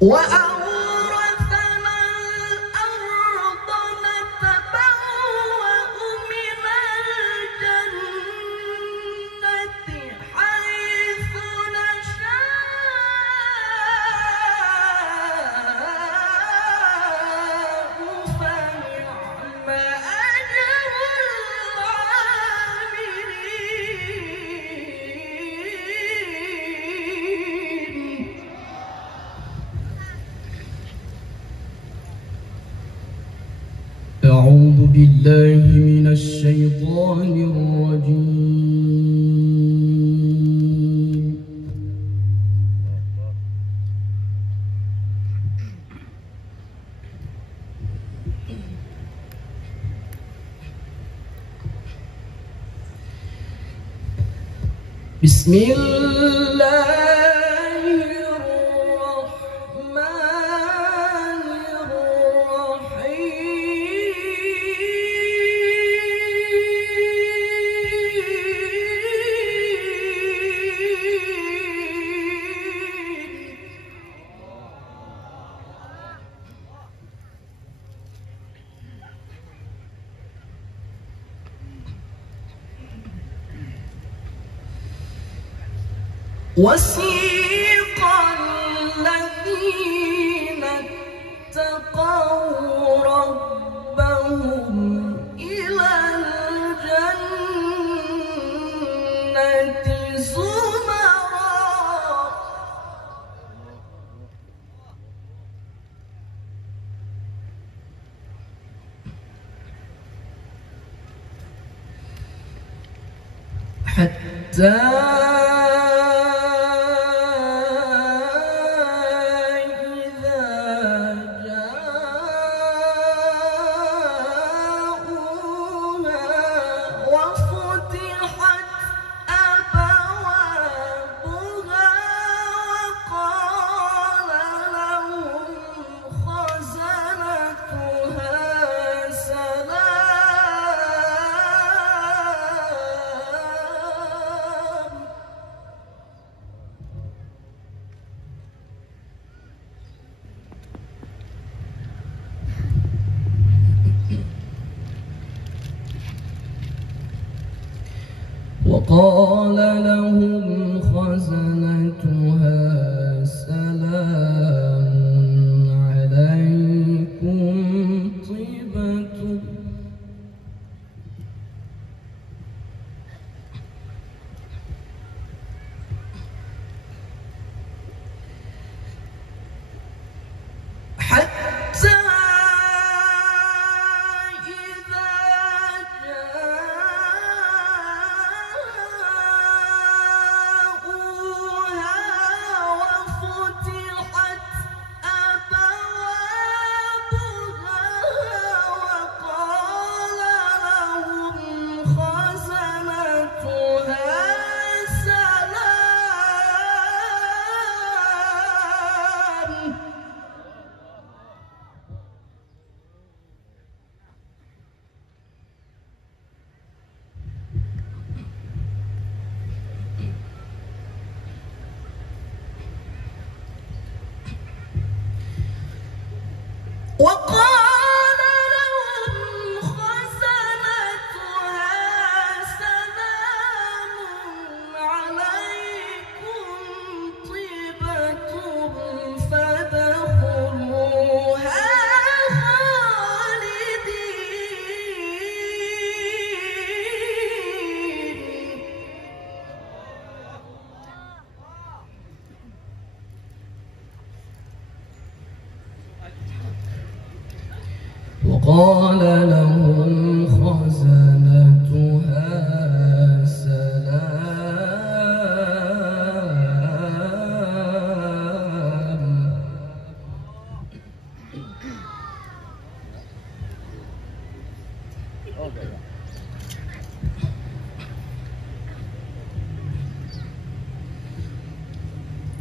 وأورثنا الأرض نتبوأ من الجنة حيث نشاء فنعم أجر العاملين. أعوذ بالله من الشيطان الرجيم. بسم الله وسيق الذين اتقوا ربهم إلى الجنة زمرا حتى وقال لهم خزنتها سلام عليكم طبتم حتى وقال لهم خزنتها سلام عليكم طبتم فادخلوها خالدين. وقال لهم خزنتها سلام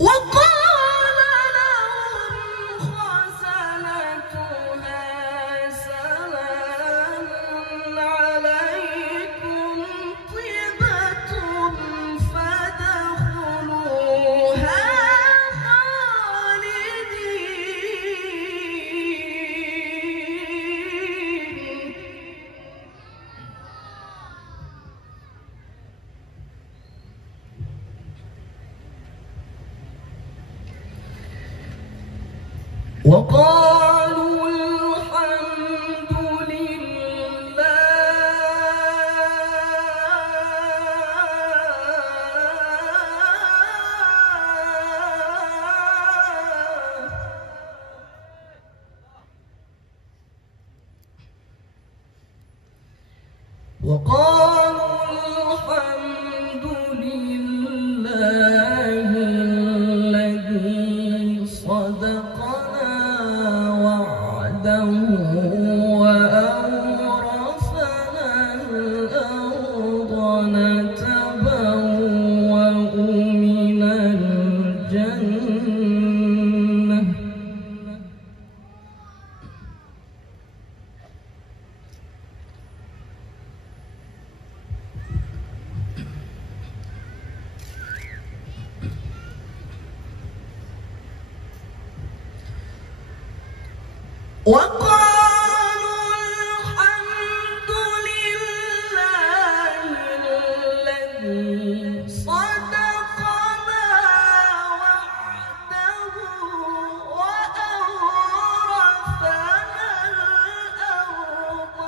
وقال لهم خزنتها سلام وقالوا الحمد لله الذي صدقنا وعده وأورثنا الأرض نتبوأ من الجنة وقالوا الحمد لله الذي صدقنا وعده وأورثنا الأرض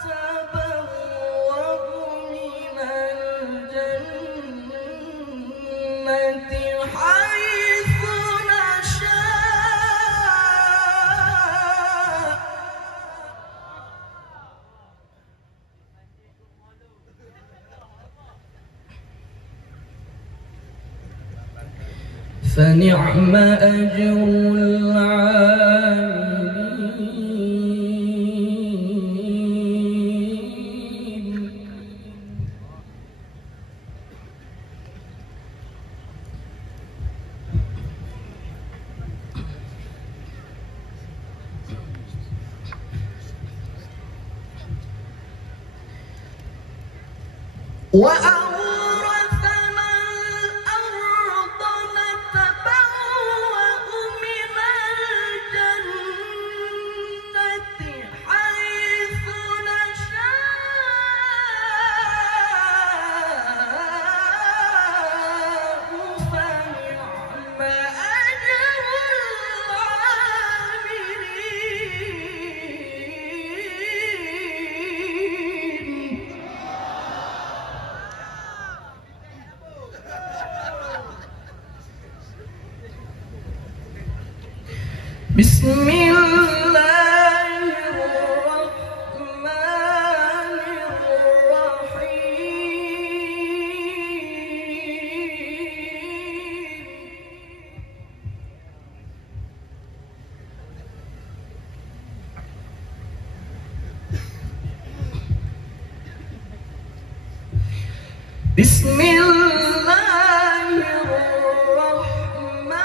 نتبوأ من الجنة حيث فنعم أجر العاملين وأورثنا الأرض نتبوأ من الجنة حيث نشاء فنعم أجر العاملين بسم الله الرحمن الرحيم بسم الله الرحمن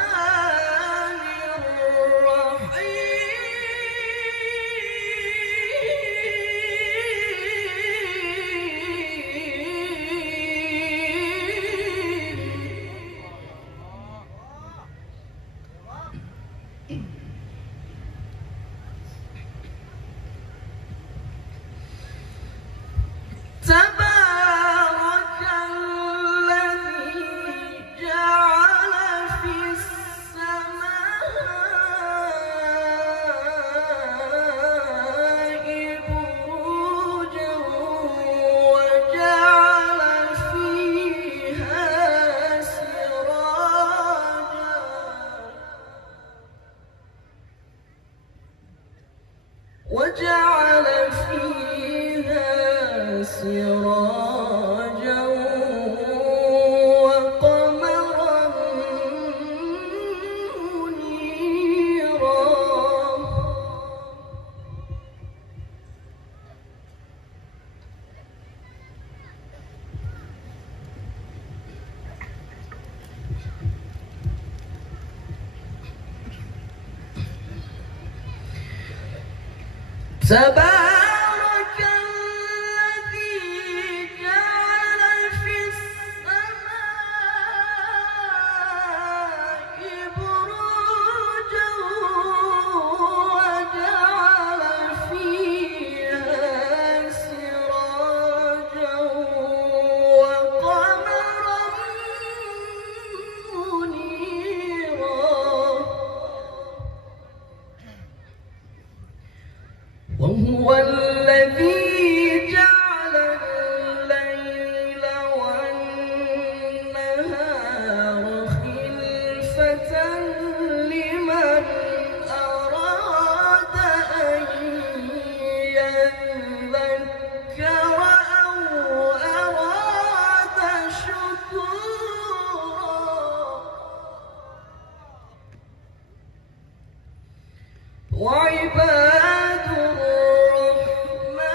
تبارك الذي جعل في السماء بروجا وجعل فيها سراجا وقمرا منيرا تبارك الذي جعل في السماء بروجا وجعل فيها سراجا وقمرا منيرا لمن أراد أن يذكر أو أراد شكورا. وعباد الرحمن